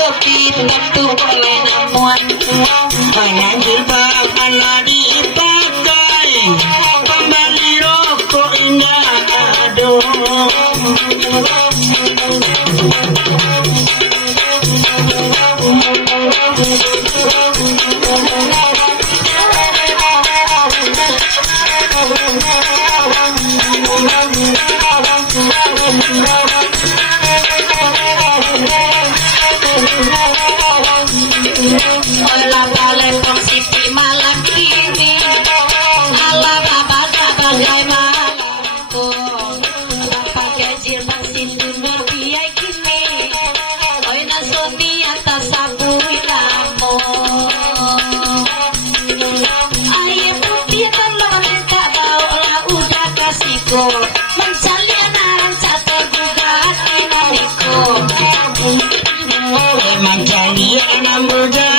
Tentu boleh namun banyak juga kalau dipakai kembali rokok indah aduh. Olah balik posisi malam ini ala baba sebagai malamku pakai jilbab sindur biaya kini oi nasoni atas sabu namu ayah putih telur tak bau lah udah kasihku mencari anak satu juga hati namiku memang jadi anak muda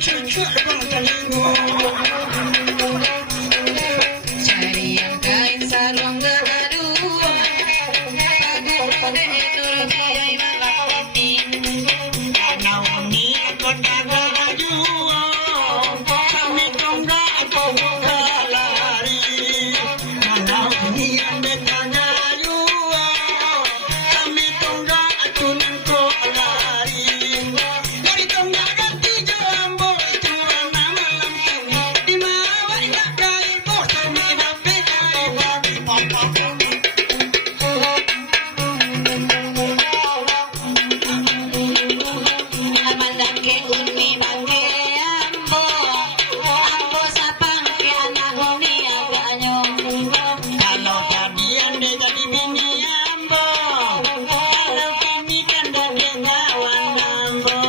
cucu bang telingo. Cari yang kain sarung gaduh, bagus pada nur biaya malapati. Nauni kota gaju, kami tonggak kau lari. Nauni ande gaju, kami tonggak tunan kau lari. Dari tonggak ganti jambo itu nama lampu. Di mawa indah kali bos kami dapat kali papa. Amandake uni bangke ambo, ambo sapang ke anak uni aganyo. Kalau kalian dia jadi bini ambo, kalau kini kan dari kawan ambo.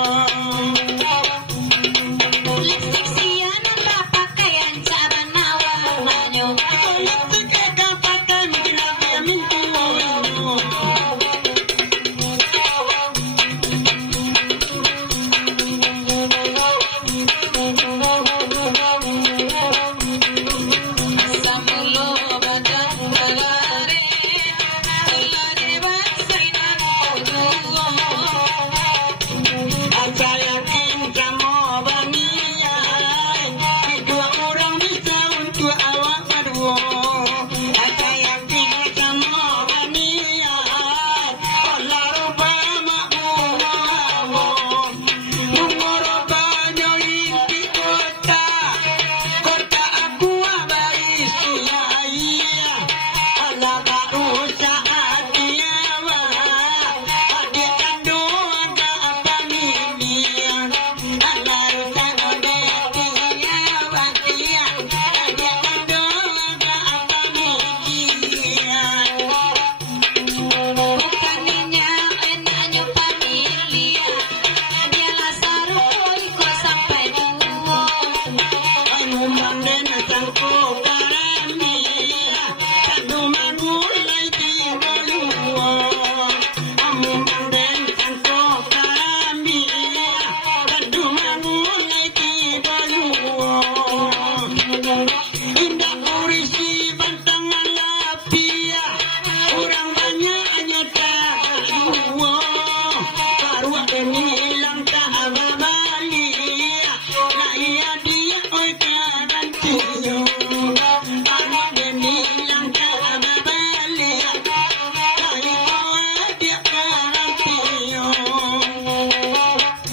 Lipstick sianan pakaian cara nawanganyo. Politik agak pakai mungkin apa yang minta. Samulo badan balare, balare baksina koduo. Saya yakin kamu bania, dua orang bisa untuk awak berdua. Saya yakin kamu bania, Allah rupa makmur. Mengoroba nyoin di kota, kota aku abai sia. Allah baru saat dia adik kandung agak apa milia. Allah rusak adik dia wakia, adik kandung agak apa milia. Bukannya enaknya familia, dia lasaru iko sampai tua. Anu mandena sangko karamia, kadu mangulai tiba luwa. Amu manden sangko karamia, kadu mangulai tiba luwa. Indah kurisi bantangan lapia, orang banyak hanya tak dua. Baru ini hilang tak ababali, nah iya dia oi karantiyo. Baru ini hilang tak ababali, nah iya dia karantiyo.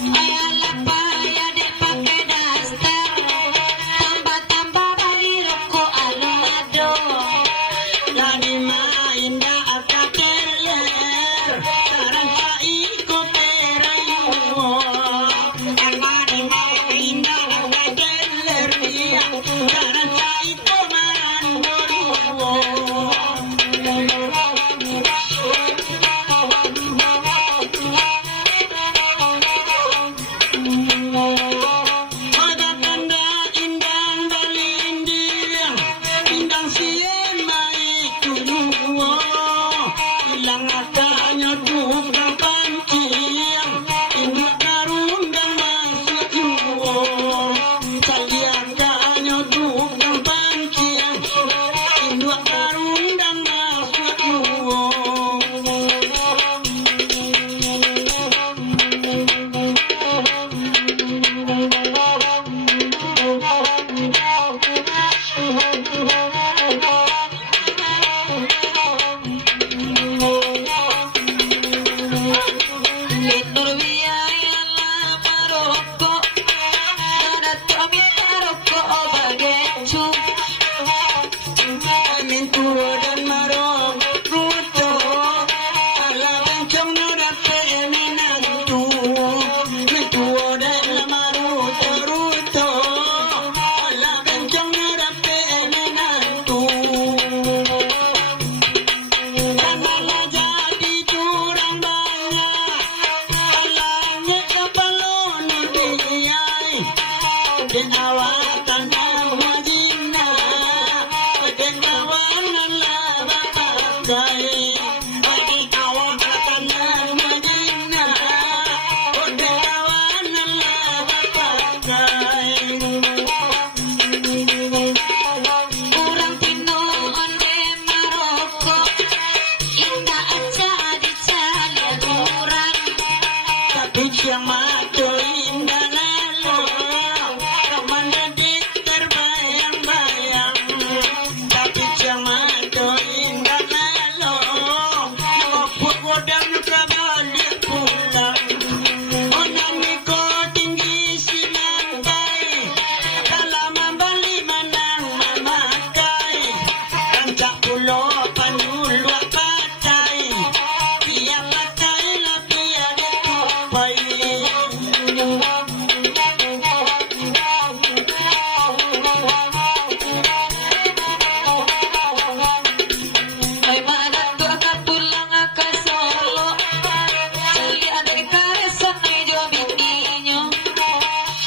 Ayalah paya dek pakai daster, tambah-tambah bari rokok alumado. Dari main dah agak teler, sekarang tak ikut perayu. Dari main dah agak teler, sekarang tak ikut main berdua. Pada tanda indang balinding, indang sien mai kulua. Hilang akanya tukang pancing, induk karundang masuk juo. Sali akanya tukang pancing, induk karundang masuk juo. Litur biaya lah marokok, ada tomi tarokok bagecu. Amin tua dan marok ruto, ala bencong nada pemenantu. Tua dan maruto ruto, ala bencong nada pemenantu. Tanahnya jadi curang banyak, alangnya kepalon diai. Dan awak tanah wajina, dan kawanan lah bapak. Bye.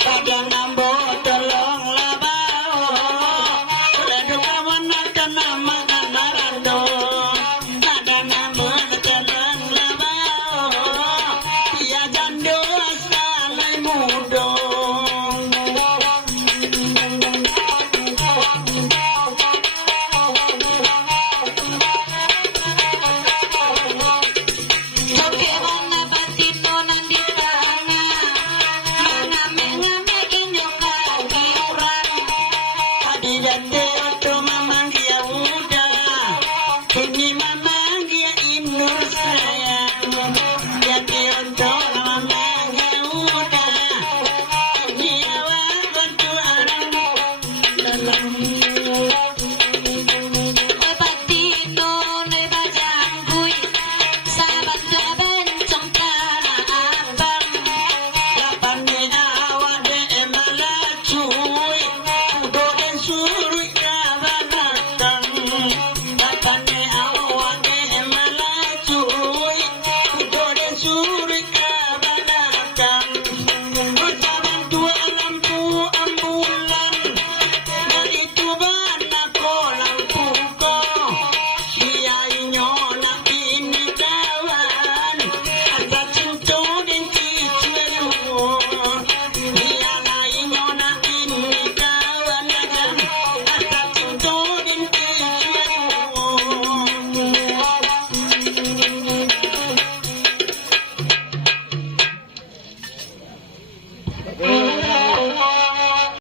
pada